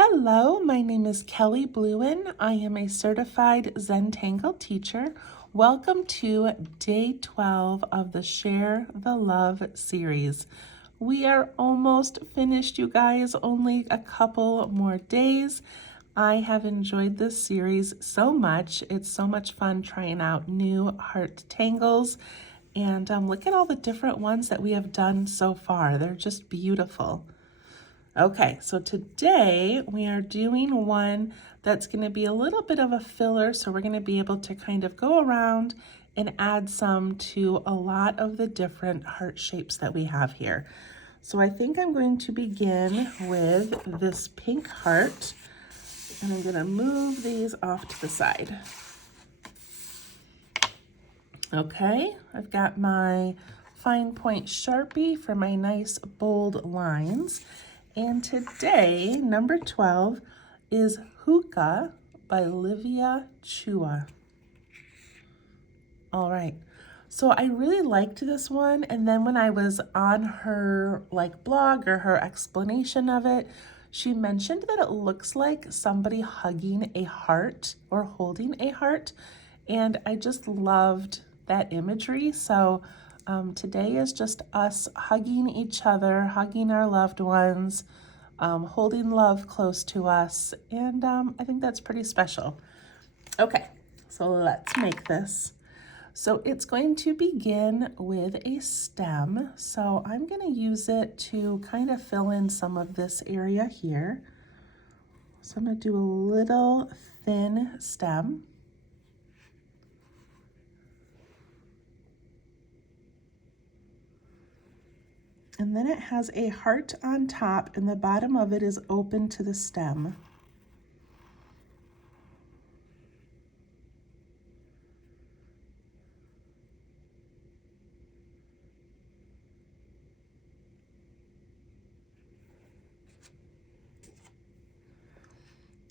Hello, my name is Kelly Bluen. I am a certified Zentangle teacher. Welcome to day 12 of the Share the Love series. We are almost finished, you guys, only a couple more days. I have enjoyed this series so much. It's so much fun trying out new heart tangles. And look at all the different ones that we have done so far. They're just beautiful. Okay, so today we are doing one that's going to be a little bit of a filler, so we're going to be able to kind of go around and add some to a lot of the different heart shapes that we have here. So I think I'm going to begin with this pink heart, and I'm going to move these off to the side. Okay, I've got my fine point Sharpie for my nice bold lines. And today, number 12 is Huca by Livia Chua. All right, so I really liked this one. And then when I was on her blog or her explanation of it, she mentioned that it looks like somebody hugging a heart or holding a heart. And I just loved that imagery. So today is just us hugging each other, hugging our loved ones, holding love close to us, and I think that's pretty special. Okay, so let's make this. So it's going to begin with a stem. So I'm going to use it to kind of fill in some of this area here. So I'm going to do a little thin stem. And then it has a heart on top, and the bottom of it is open to the stem.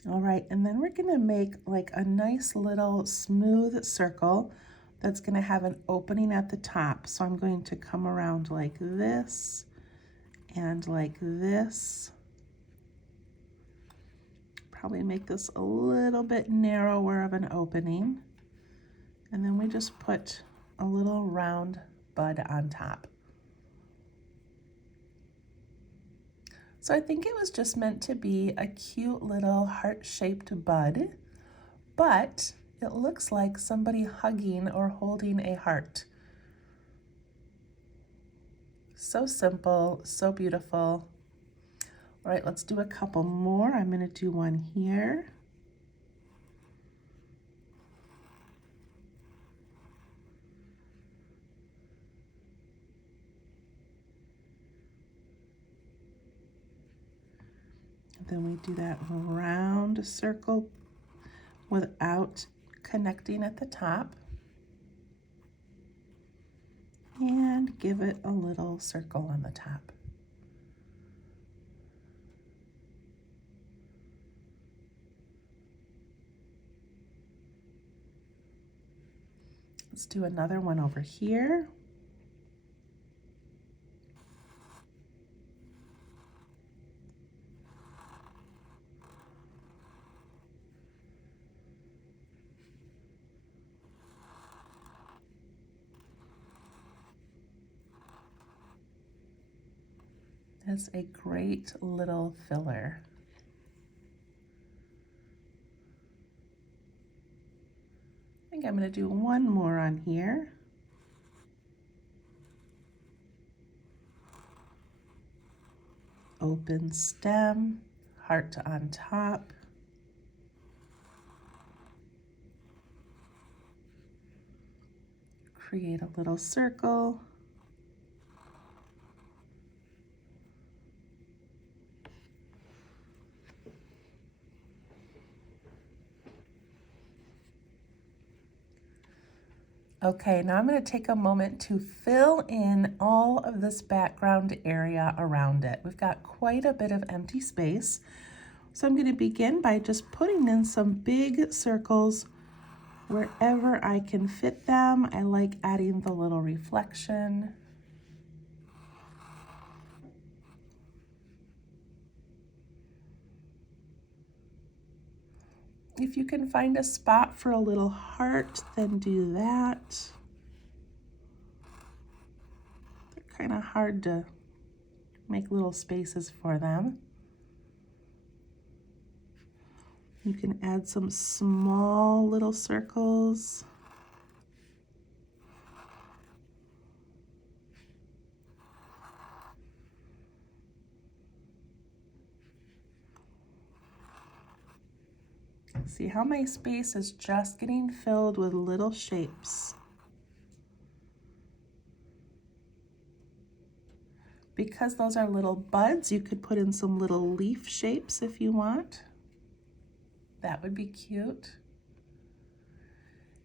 All right, and then we're gonna make like a nice little smooth circle that's gonna have an opening at the top. So I'm going to come around like this and like this. Probably make this a little bit narrower of an opening. And then we just put a little round bud on top. So I think it was just meant to be a cute little heart-shaped bud, but it looks like somebody hugging or holding a heart. So simple, so beautiful. All right, let's do a couple more. I'm going to do one here. Then we do that round circle without connecting at the top. And give it a little circle on the top. Let's do another one over here. It's a great little filler. I think I'm going to do one more on here. Open stem, heart on top. Create a little circle. Okay, now I'm going to take a moment to fill in all of this background area around it. We've got quite a bit of empty space. So I'm going to begin by just putting in some big circles wherever I can fit them. I like adding the little reflection. If you can find a spot for a little heart, then do that. They're kind of hard to make little spaces for them. You can add some small little circles. See how my space is just getting filled with little shapes. Because those are little buds, you could put in some little leaf shapes if you want. That would be cute.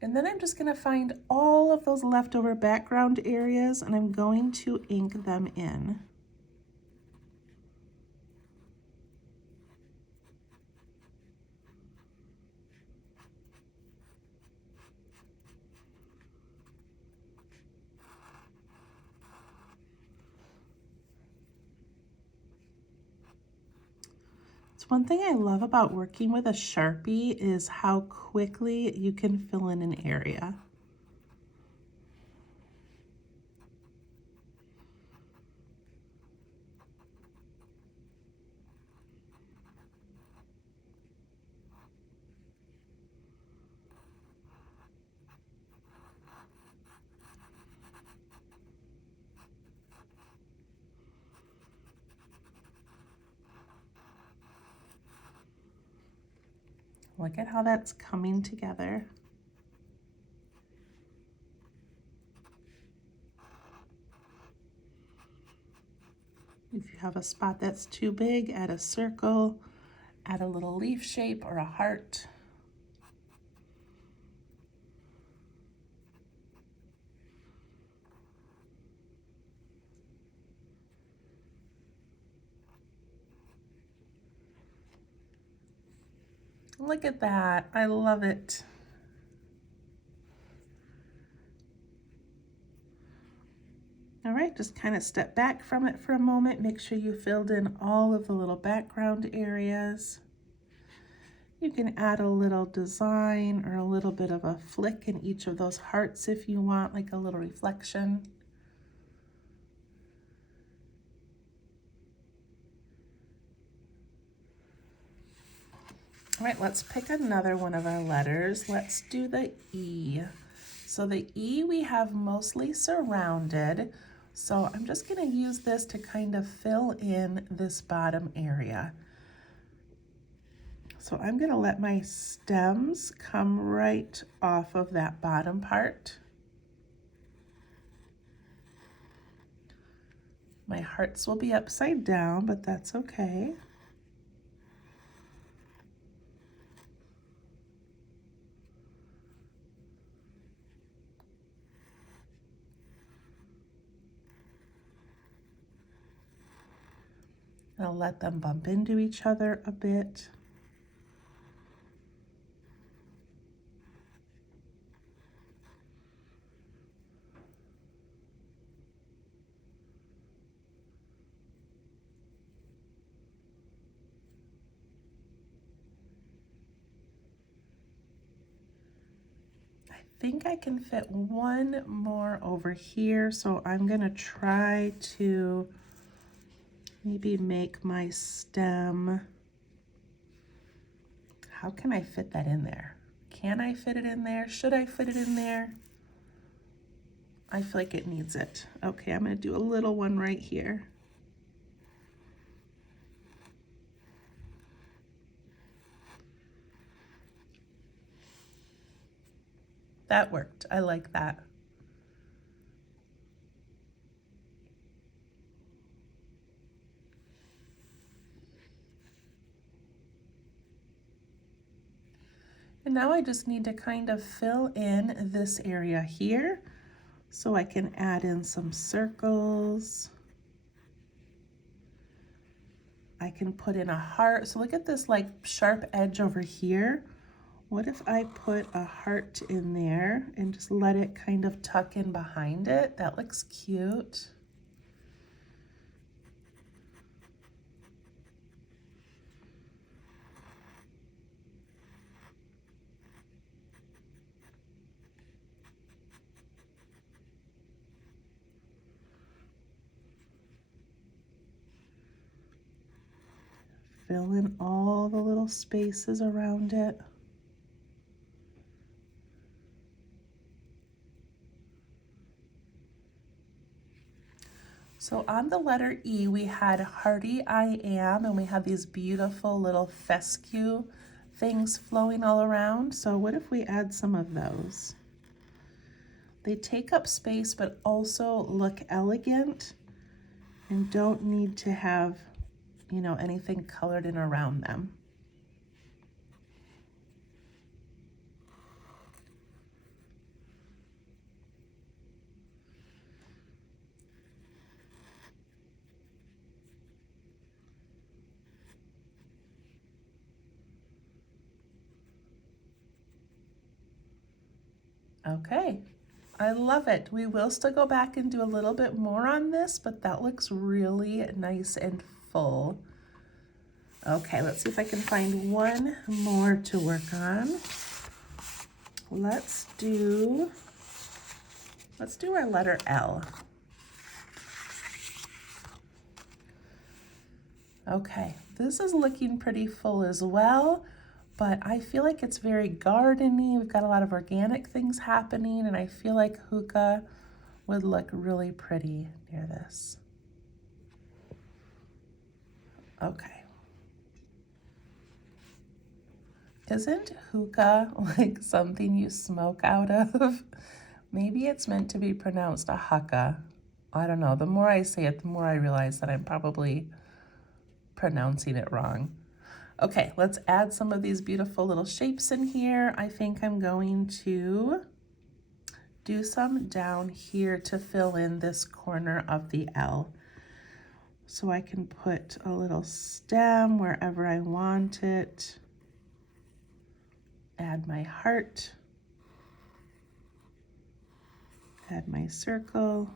And then I'm just going to find all of those leftover background areas and I'm going to ink them in. So one thing I love about working with a Sharpie is how quickly you can fill in an area. Look at how that's coming together. If you have a spot that's too big, add a circle, add a little leaf shape or a heart. Look at that, I love it. All right, just kind of step back from it for a moment. Make sure you filled in all of the little background areas. You can add a little design or a little bit of a flick in each of those hearts if you want, like a little reflection. All right, let's pick another one of our letters. Let's do the E. So the E we have mostly surrounded. So I'm just gonna use this to kind of fill in this bottom area. So I'm gonna let my stems come right off of that bottom part. My hearts will be upside down, but that's okay. I'll let them bump into each other a bit. I think I can fit one more over here, so I'm gonna try to maybe make my stem. How can I fit that in there? Can I fit it in there? Should I fit it in there? I feel like it needs it. Okay, I'm gonna do a little one right here. That worked, I like that. And now I just need to kind of fill in this area here so I can add in some circles. I can put in a heart. So look at this like sharp edge over here. What if I put a heart in there and just let it kind of tuck in behind it? That looks cute. fill in all the little spaces around it. So on the letter E, we had Hearty I Am, and we have these beautiful little fescue things flowing all around. So what if we add some of those? They take up space, but also look elegant and don't need to have, you know, anything colored in around them. Okay, I love it. We will still go back and do a little bit more on this, but that looks really nice and full. Okay, let's see if I can find one more to work on. Let's do our letter L. Okay, this is looking pretty full as well, but I feel like it's very gardeny. We've got a lot of organic things happening, and I feel like hookah would look really pretty near this. Okay. Isn't hookah like something you smoke out of? Maybe it's meant to be pronounced a hucka. I don't know. The more I say it, the more I realize that I'm probably pronouncing it wrong. Okay, let's add some of these beautiful little shapes in here. I think I'm going to do some down here to fill in this corner of the L. So I can put a little stem wherever I want it. Add my heart. Add my circle.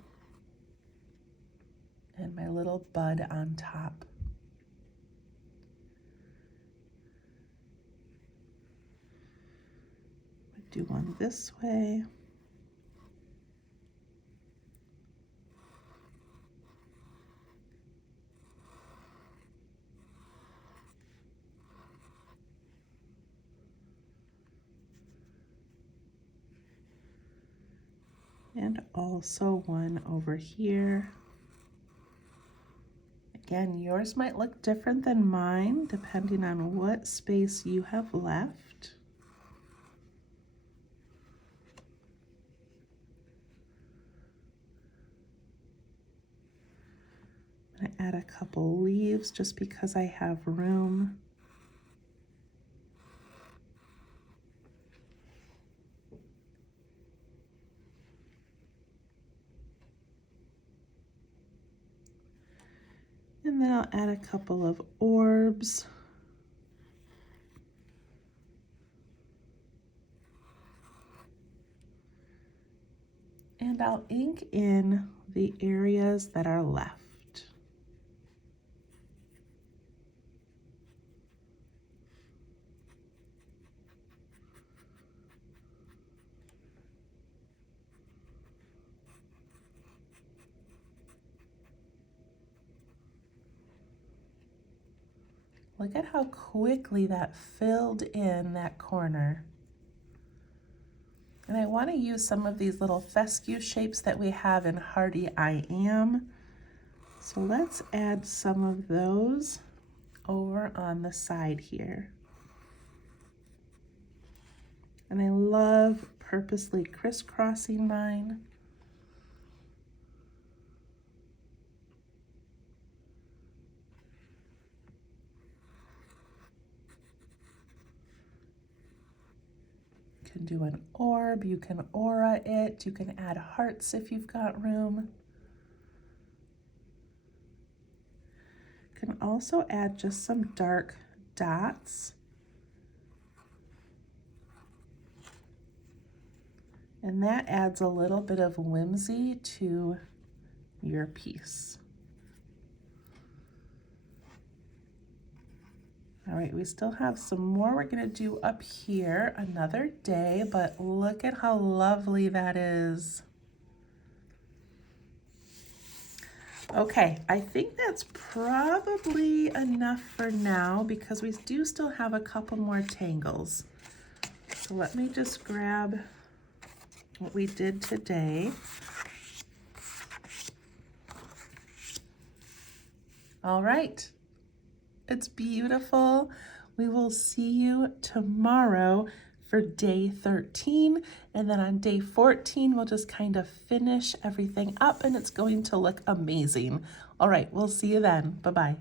And my little bud on top. Do one this way. And also one over here. Again, yours might look different than mine depending on what space you have left. I'm gonna add a couple leaves just because I have room. And then I'll add a couple of orbs. And I'll ink in the areas that are left. Look at how quickly that filled in that corner. And I want to use some of these little fescue shapes that we have in Hearty I Am. So let's add some of those over on the side here. And I love purposely crisscrossing mine. You can do an orb, you can aura it, you can add hearts if you've got room. You can also add just some dark dots. And that adds a little bit of whimsy to your piece. All right, we still have some more we're gonna do up here another day, but look at how lovely that is. Okay, I think that's probably enough for now because we do still have a couple more tangles. So let me just grab what we did today. All right, it's beautiful. We will see you tomorrow for day 13, and then on day 14 we'll just kind of finish everything up and it's going to look amazing. All right, we'll see you then. Bye-bye.